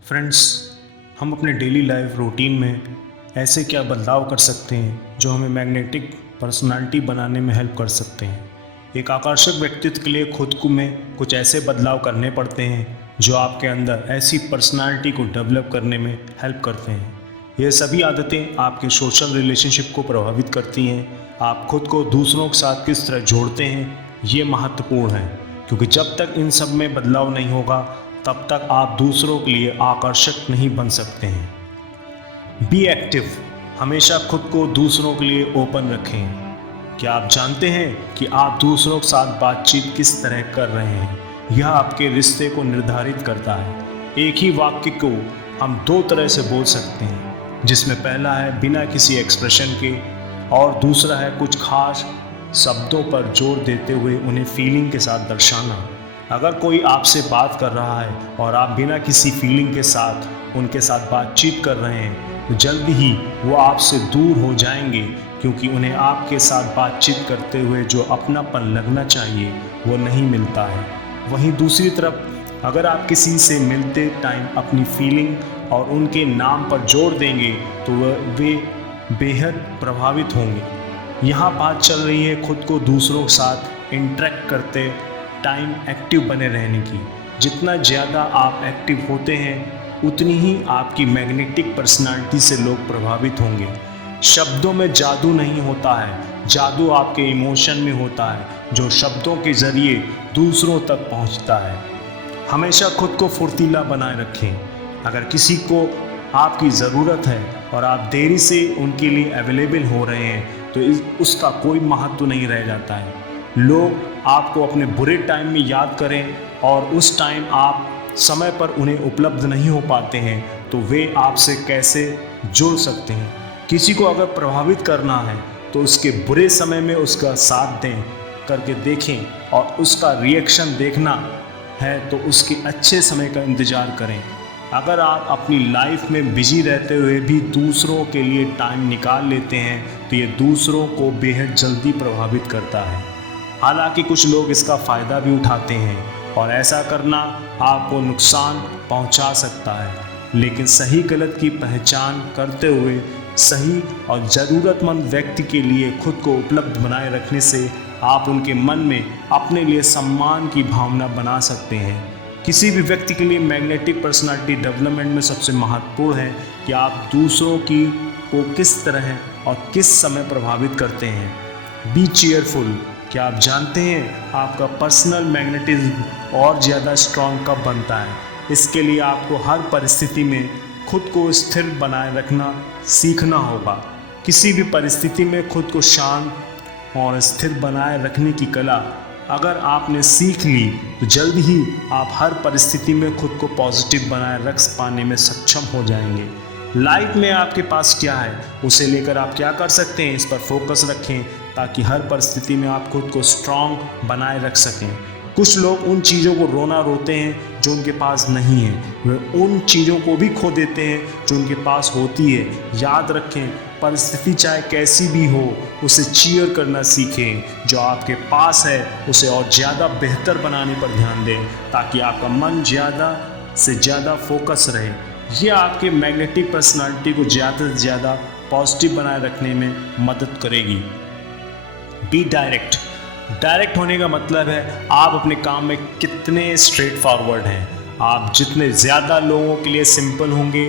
Friends, हम अपने daily life routine में ऐसे क्या बदलाव कर सकते हैं जो हमें मैग्नेटिक पर्सनालिटी बनाने में हेल्प कर सकते हैं। एक आकर्षक व्यक्तित्व के लिए खुद को में कुछ ऐसे बदलाव करने पड़ते हैं जो आपके अंदर ऐसी पर्सनालिटी को डेवलप करने में हेल्प करते हैं। ये सभी आदतें आपके सोशल रिलेशनशिप को प्रभावित करती हैं। आप खुद को दूसरों के साथ किस तरह जोड़ते हैं, ये महत्वपूर्ण है, क्योंकि जब तक इन सब में बदलाव नहीं होगा तब तक आप दूसरों के लिए आकर्षक नहीं बन सकते हैं। बी एक्टिव, हमेशा खुद को दूसरों के लिए ओपन रखें। क्या आप जानते हैं कि आप दूसरों के साथ बातचीत किस तरह कर रहे हैं? यह आपके रिश्ते को निर्धारित करता है। एक ही वाक्य को हम दो तरह से बोल सकते हैं, जिसमें पहला है बिना किसी एक्सप्रेशन के और दूसरा है कुछ खास शब्दों पर जोर देते हुए उन्हें फीलिंग के साथ दर्शाना। अगर कोई आपसे बात कर रहा है और आप बिना किसी फीलिंग के साथ उनके साथ बातचीत कर रहे हैं तो जल्दी ही वो आपसे दूर हो जाएंगे, क्योंकि उन्हें आपके साथ बातचीत करते हुए जो अपनापन लगना चाहिए वो नहीं मिलता है। वहीं दूसरी तरफ अगर आप किसी से मिलते टाइम अपनी फीलिंग और उनके नाम पर जोर देंगे तो वे बेहद प्रभावित होंगे। यहाँ बात चल रही है खुद को दूसरों के साथ इंटरेक्ट करते टाइम एक्टिव बने रहने की। जितना ज़्यादा आप एक्टिव होते हैं उतनी ही आपकी मैग्नेटिक पर्सनालिटी से लोग प्रभावित होंगे। शब्दों में जादू नहीं होता है, जादू आपके इमोशन में होता है, जो शब्दों के ज़रिए दूसरों तक पहुंचता है। हमेशा खुद को फुर्तीला बनाए रखें। अगर किसी को आपकी ज़रूरत है और आप देरी से उनके लिए अवेलेबल हो रहे हैं तो उसका कोई महत्व नहीं रह जाता है। लोग आपको अपने बुरे टाइम में याद करें और उस टाइम आप समय पर उन्हें उपलब्ध नहीं हो पाते हैं तो वे आपसे कैसे जुड़ सकते हैं। किसी को अगर प्रभावित करना है तो उसके बुरे समय में उसका साथ दें करके देखें, और उसका रिएक्शन देखना है तो उसके अच्छे समय का इंतज़ार करें। अगर आप अपनी लाइफ में बिजी रहते हुए भी दूसरों के लिए टाइम निकाल लेते हैं तो ये दूसरों को बेहद जल्दी प्रभावित करता है। हालांकि कुछ लोग इसका फ़ायदा भी उठाते हैं और ऐसा करना आपको नुकसान पहुंचा सकता है, लेकिन सही गलत की पहचान करते हुए सही और ज़रूरतमंद व्यक्ति के लिए खुद को उपलब्ध बनाए रखने से आप उनके मन में अपने लिए सम्मान की भावना बना सकते हैं। किसी भी व्यक्ति के लिए मैग्नेटिक पर्सनालिटी डेवलपमेंट में सबसे महत्वपूर्ण है कि आप दूसरों की को किस तरह और किस समय प्रभावित करते हैं। बी चीयरफुल, क्या आप जानते हैं आपका पर्सनल मैग्नेटिज्म और ज़्यादा स्ट्रॉन्ग कब बनता है? इसके लिए आपको हर परिस्थिति में खुद को स्थिर बनाए रखना सीखना होगा। किसी भी परिस्थिति में खुद को शांत और स्थिर बनाए रखने की कला अगर आपने सीख ली तो जल्द ही आप हर परिस्थिति में खुद को पॉजिटिव बनाए रख पाने में सक्षम हो जाएंगे। लाइफ में आपके पास क्या है उसे लेकर आप क्या कर सकते हैं, इस पर फोकस रखें ताकि हर परिस्थिति में आप खुद को स्ट्रांग बनाए रख सकें। कुछ लोग उन चीज़ों को रोते हैं जो उनके पास नहीं है, वे उन चीज़ों को भी खो देते हैं जो उनके पास होती है। याद रखें, परिस्थिति चाहे कैसी भी हो उसे चीयर करना सीखें। जो आपके पास है उसे और ज़्यादा बेहतर बनाने पर ध्यान दें ताकि आपका मन ज़्यादा से ज़्यादा फोकस रहे। ये आपके मैग्नेटिक पर्सनालिटी को ज़्यादा से ज़्यादा पॉजिटिव बनाए रखने में मदद करेगी। बी डायरेक्ट, डायरेक्ट होने का मतलब है आप अपने काम में कितने स्ट्रेट फॉरवर्ड हैं। आप जितने ज़्यादा लोगों के लिए सिंपल होंगे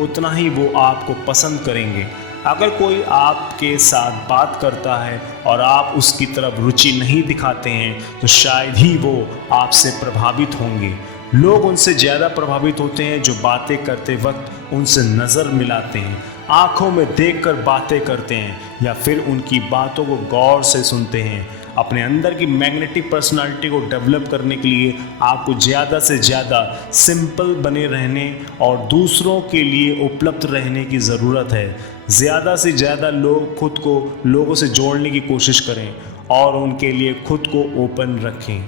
उतना ही वो आपको पसंद करेंगे। अगर कोई आपके साथ बात करता है और आप उसकी तरफ रुचि नहीं दिखाते हैं तो शायद ही वो आपसे प्रभावित होंगे। लोग उनसे ज़्यादा प्रभावित होते हैं जो बातें करते वक्त उनसे नज़र मिलाते हैं, आँखों में देखकर बातें करते हैं या फिर उनकी बातों को गौर से सुनते हैं। अपने अंदर की मैग्नेटिक पर्सनालिटी को डेवलप करने के लिए आपको ज़्यादा से ज़्यादा सिंपल बने रहने और दूसरों के लिए उपलब्ध रहने की ज़रूरत है। ज़्यादा से ज़्यादा खुद को लोगों से जोड़ने की कोशिश करें और उनके लिए खुद को ओपन रखें।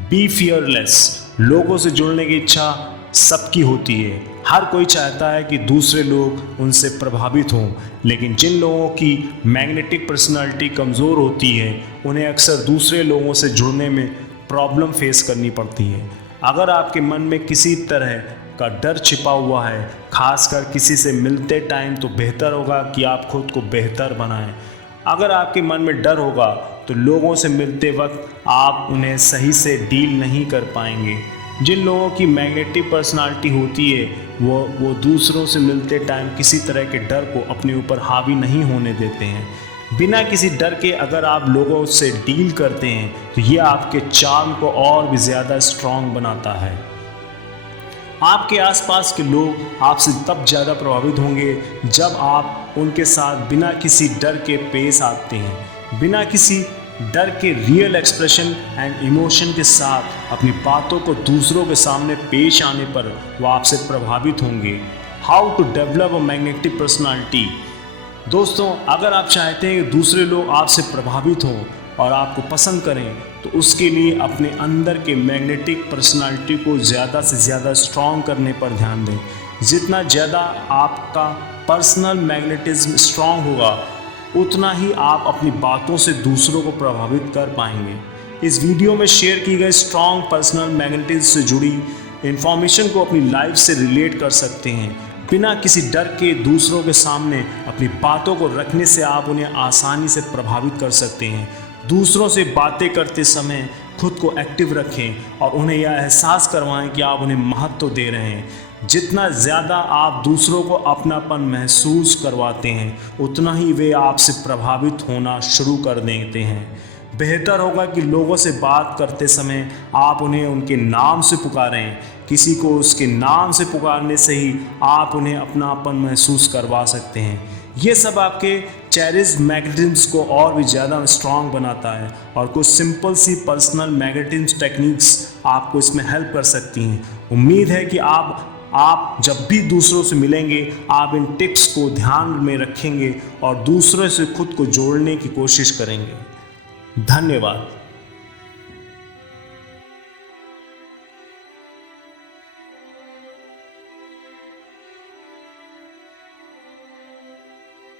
बी फियरलेस, लोगों से जुड़ने की इच्छा सबकी होती है। हर कोई चाहता है कि दूसरे लोग उनसे प्रभावित हों, लेकिन जिन लोगों की मैग्नेटिक पर्सनालिटी कमज़ोर होती है उन्हें अक्सर दूसरे लोगों से जुड़ने में प्रॉब्लम फेस करनी पड़ती है। अगर आपके मन में किसी तरह का डर छिपा हुआ है। खासकर किसी से मिलते टाइम तो बेहतर होगा कि आप खुद को बेहतर बनाएं। अगर आपके मन में डर होगा तो लोगों से मिलते वक्त आप उन्हें सही से डील नहीं कर पाएंगे। जिन लोगों की मैग्नेटिक पर्सनालिटी होती है वो दूसरों से मिलते टाइम किसी तरह के डर को अपने ऊपर हावी नहीं होने देते हैं। बिना किसी डर के अगर आप लोगों से डील करते हैं तो ये आपके चार्म को और भी ज़्यादा स्ट्रॉन्ग बनाता है। आपके आसपास के लोग आपसे तब ज़्यादा प्रभावित होंगे जब आप उनके साथ बिना किसी डर के पेश आते हैं। बिना किसी डर के रियल एक्सप्रेशन एंड इमोशन के साथ अपनी बातों को दूसरों के सामने पेश आने पर वो आपसे प्रभावित होंगे। How to develop a magnetic personality. दोस्तों, अगर आप चाहते हैं कि दूसरे लोग आपसे प्रभावित हों और आपको पसंद करें तो उसके लिए अपने अंदर के मैग्नेटिक पर्सनालिटी को ज़्यादा से ज़्यादा स्ट्रॉन्ग करने पर ध्यान दें। जितना ज़्यादा आपका पर्सनल मैग्नेटिज्म स्ट्रॉन्ग होगा उतना ही आप अपनी बातों से दूसरों को प्रभावित कर पाएंगे। इस वीडियो में शेयर की गई स्ट्रॉन्ग पर्सनल मैग्नेटिज्म से जुड़ी इन्फॉर्मेशन को अपनी लाइफ से रिलेट कर सकते हैं। बिना किसी डर के दूसरों के सामने अपनी बातों को रखने से आप उन्हें आसानी से प्रभावित कर सकते हैं। दूसरों से बातें करते समय खुद को एक्टिव रखें और उन्हें यह एहसास करवाएं कि आप उन्हें महत्व दे रहे हैं। जितना ज़्यादा आप दूसरों को अपनापन महसूस करवाते हैं उतना ही वे आपसे प्रभावित होना शुरू कर देते हैं। बेहतर होगा कि लोगों से बात करते समय आप उन्हें उनके नाम से पुकारें। किसी को उसके नाम से पुकारने से ही आप उन्हें अपनापन महसूस करवा सकते हैं। ये सब आपके चेरिश मैग्नेटिज्म को और भी ज़्यादा स्ट्रॉन्ग बनाता है और कुछ सिंपल सी पर्सनल मैग्नेटिज्म टेक्निक्स आपको इसमें हेल्प कर सकती हैं। उम्मीद है कि आप जब भी दूसरों से मिलेंगे आप इन टिप्स को ध्यान में रखेंगे और दूसरों से खुद को जोड़ने की कोशिश करेंगे। धन्यवाद।